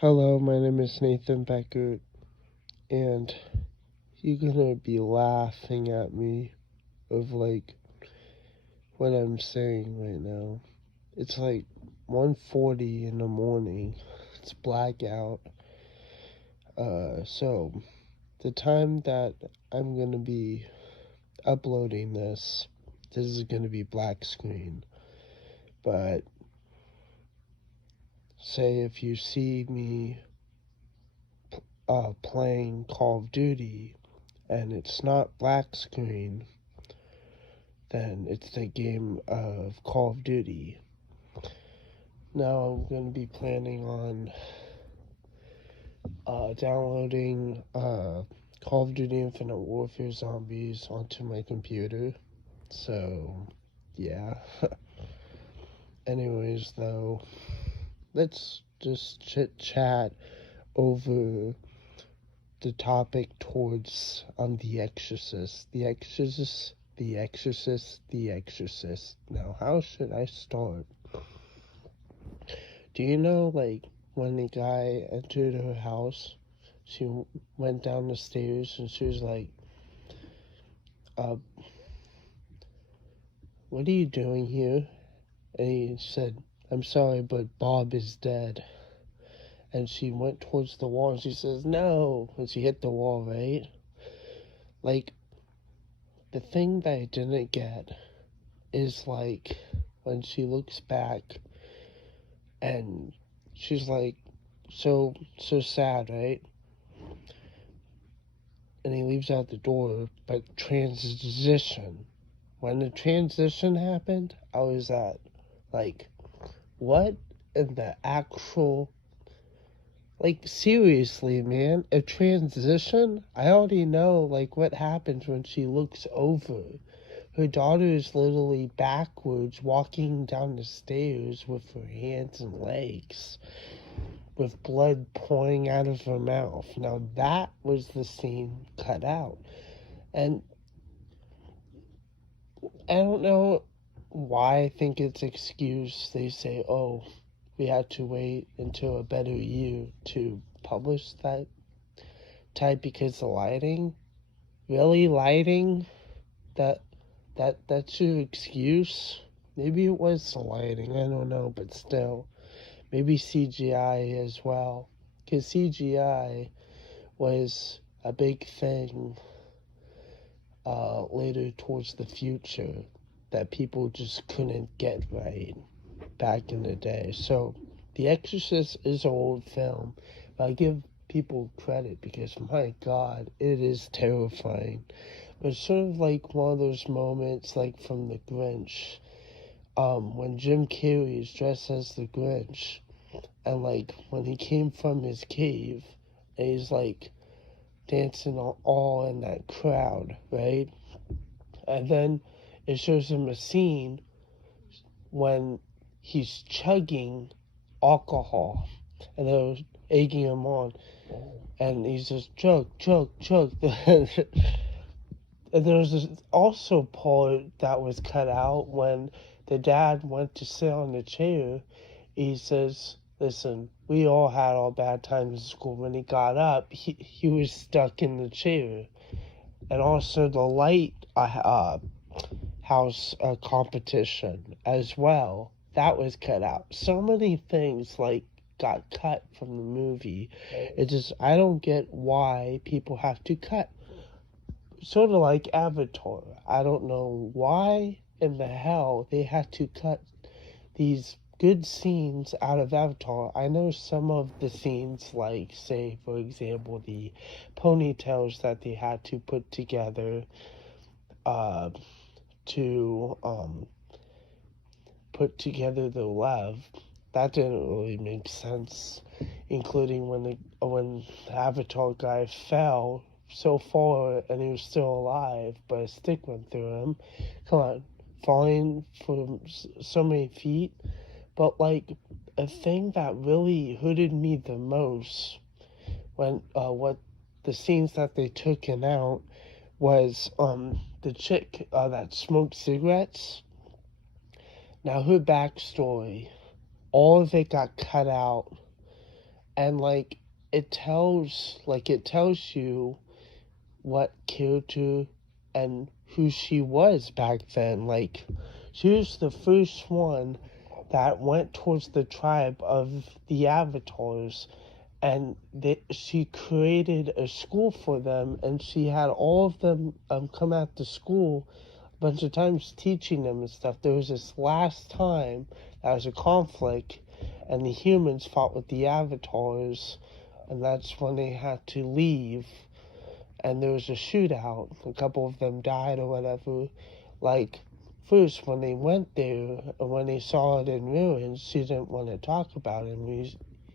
Hello, my name is Nathan Beckert, and you're gonna be laughing at me of what I'm saying right now. It's like 1:40 in the morning. It's blackout. So the time that I'm gonna be uploading this is gonna be black screen. But say if you see me playing Call of Duty and it's not black screen, then it's the game of Call of Duty. Now I'm going to be planning on downloading Call of Duty Infinite Warfare Zombies onto my computer. So, yeah. Anyways, though, let's just chit chat over the topic towards The Exorcist. The Exorcist, The Exorcist, The Exorcist. Now, how should I start? Do you know, when the guy entered her house, she went down the stairs and she was like, uh, what are you doing here? And he said, I'm sorry, but Bob is dead. And she went towards the wall and she says, no. And she hit the wall, right? Like, the thing that I didn't get is when she looks back and she's like, so sad, right? And he leaves out the door, but transition. When the transition happened, I was what in the actual, seriously, man, a transition? I already know, what happens when she looks over. Her daughter is literally backwards, walking down the stairs with her hands and legs, with blood pouring out of her mouth. Now, that was the scene cut out. And I don't know why I think it's excuse. They say, oh, we had to wait until a better year to publish that type because the lighting. Really, lighting? That's your excuse? Maybe it was the lighting, I don't know, but still. Maybe CGI as well. Because CGI was a big thing later towards the future that people just couldn't get right back in the day. So, The Exorcist is an old film, but I give people credit because, my God, it is terrifying. But it's sort of like one of those moments, like from The Grinch, when Jim Carrey is dressed as the Grinch, and when he came from his cave, and he's dancing all in that crowd, right? And then it shows him a scene when he's chugging alcohol, and they're egging him on, and he's just chug, chug, chug. And there was also part that was cut out when the dad went to sit on the chair. He says, listen, we all had our bad times in school. When he got up, he was stuck in the chair. And also the light house competition as well. That was cut out. So many things got cut from the movie. I don't get why people have to cut. Sort of like Avatar. I don't know why in the hell they had to cut these good scenes out of Avatar. I know some of the scenes, say, for example, the ponytails that they had to put together to put together the love. That didn't really make sense, including when the Avatar guy fell so far and he was still alive, but a stick went through him. Come on, falling from so many feet. But a thing that really hurted me the most when what the scenes that they took in out was the chick that smoked cigarettes. Now her backstory, all of it got cut out and like it tells you what character and who she was back then. Like, she was the first one that went towards the tribe of the avatars, and she created a school for them, and she had all of them come out to school a bunch of times teaching them and stuff. There was this last time that was a conflict, and the humans fought with the avatars, and that's when they had to leave, and there was a shootout. A couple of them died or whatever. Like, first, when they went there, and when they saw it in ruins, she didn't want to talk about it. And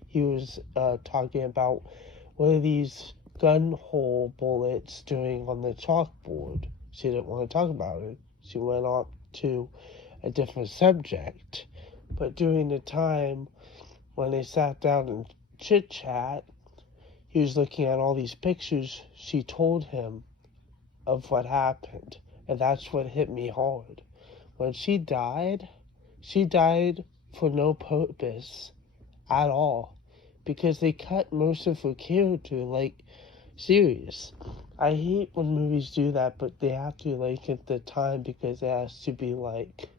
he was talking about what are these gun hole bullets doing on the chalkboard. She didn't want to talk about it. She went on to a different subject. But during the time when they sat down and chit chat, he was looking at all these pictures she told him of what happened. And that's what hit me hard. When she died for no purpose at all. Because they cut most of her character, like, serious. I hate when movies do that, but they have to, like, at the time, because it has to be, like,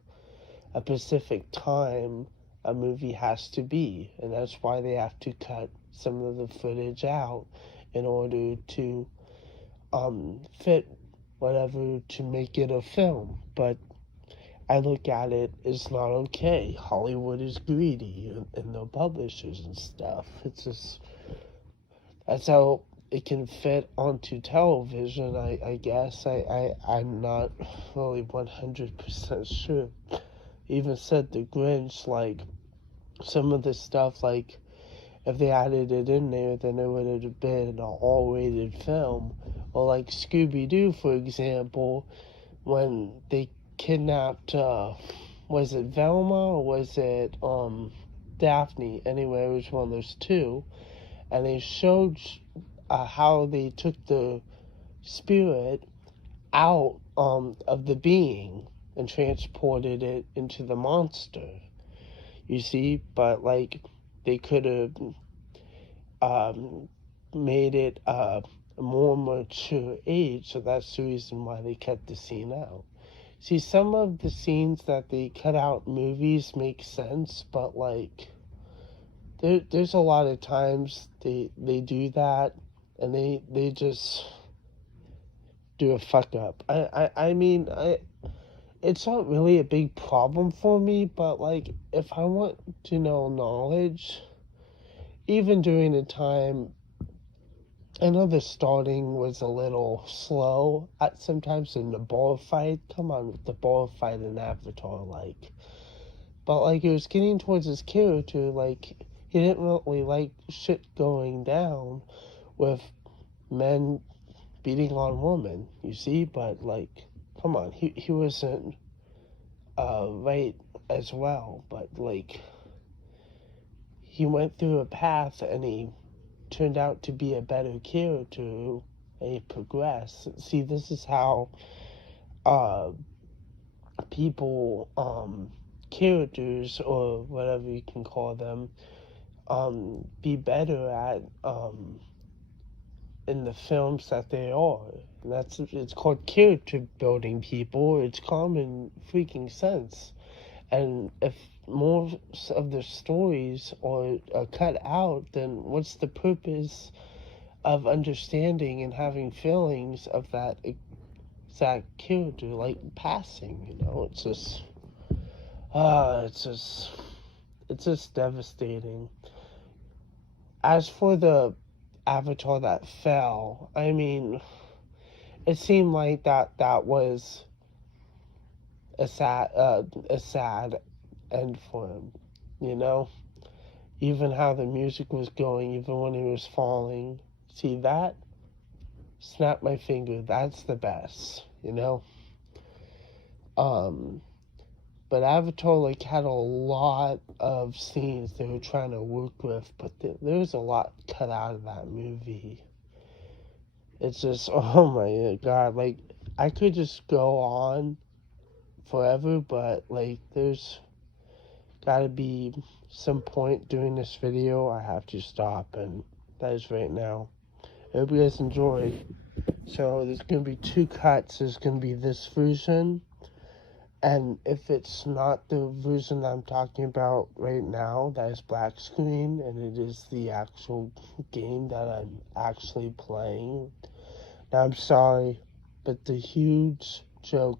a specific time a movie has to be. And that's why they have to cut some of the footage out in order to fit whatever to make it a film. But I look at it, it's not okay. Hollywood is greedy, and the publishers and stuff. It's just, that's how it can fit onto television, I guess. I'm not really 100% sure. Even said the Grinch, like, some of the stuff, like, if they added it in there, then it would have been an all-rated film. Or like Scooby-Doo, for example, when they kidnapped, was it Velma or was it Daphne? Anyway, it was one of those two. And they showed how they took the spirit out of the being and transported it into the monster. You see, but like, they could have made it a more mature age, so that's the reason why they cut the scene out. See, some of the scenes that they cut out in movies make sense, but like, there's a lot of times they do that, and they just do a fuck up. I mean, it's not really a big problem for me, but like, if I want to know knowledge, even during the time, I know the starting was a little slow at sometimes in the ball fight. Come on, with the ball fight in Avatar, like. But like, it was getting towards his character, like, he didn't really like shit going down with men beating on women, you see? But like, come on, he wasn't right as well, but like, he went through a path and he turned out to be a better character, and he progressed. See, this is how people, characters, or whatever you can call them, be better at in the films that they are. And it's called character building, people. It's common freaking sense. And if more of the stories are cut out, then what's the purpose of understanding and having feelings of that exact character, like passing? It's just, it's just devastating. As for the avatar that fell, I mean, it seemed like that was a sad end for him, Even how the music was going, even when he was falling. See, that, snap my finger, that's the best, But Avatar, like, had a lot of scenes they were trying to work with, but there was a lot cut out of that movie. It's just, oh my god, like, I could just go on forever, but like, there's gotta be some point during this video, I have to stop, and that is right now. I hope you guys enjoyed. So there's going to be 2 cuts. There's going to be this version, and if it's not the version I'm talking about right now, that is black screen, and it is the actual game that I'm actually playing. Now, I'm sorry, but the huge joke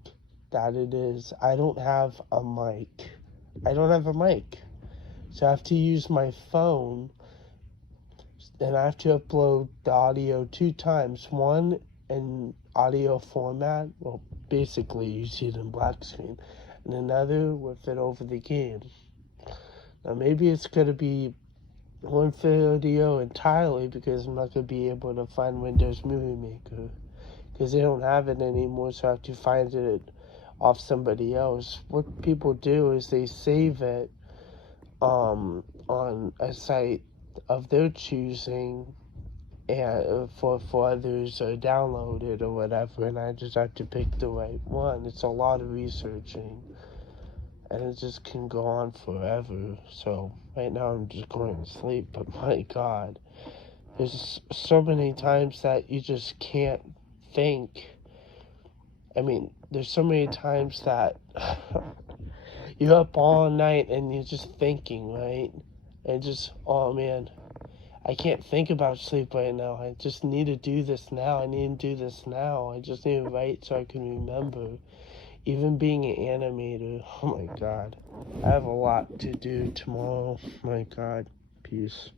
that it is, I don't have a mic. So I have to use my phone, and I have to upload the audio 2 times. One in audio format, well, basically you see it in black screen, and another with it over the game. Now maybe it's going to be one video entirely, because I'm not going to be able to find Windows Movie Maker, because they don't have it anymore, so I have to find it off somebody else. What people do is they save it on a site of their choosing, and for others to download it or whatever, and I just have to pick the right one. It's a lot of researching, and it just can go on forever. So right now I'm just going to sleep, but my God, there's so many times that you just can't think. I mean, there's so many times that you're up all night and you're just thinking, right? And just, oh man, I can't think about sleep right now. I just need to do this now. I need to do this now. I just need to write so I can remember. Even being an animator, oh my God. I have a lot to do tomorrow. My God, peace.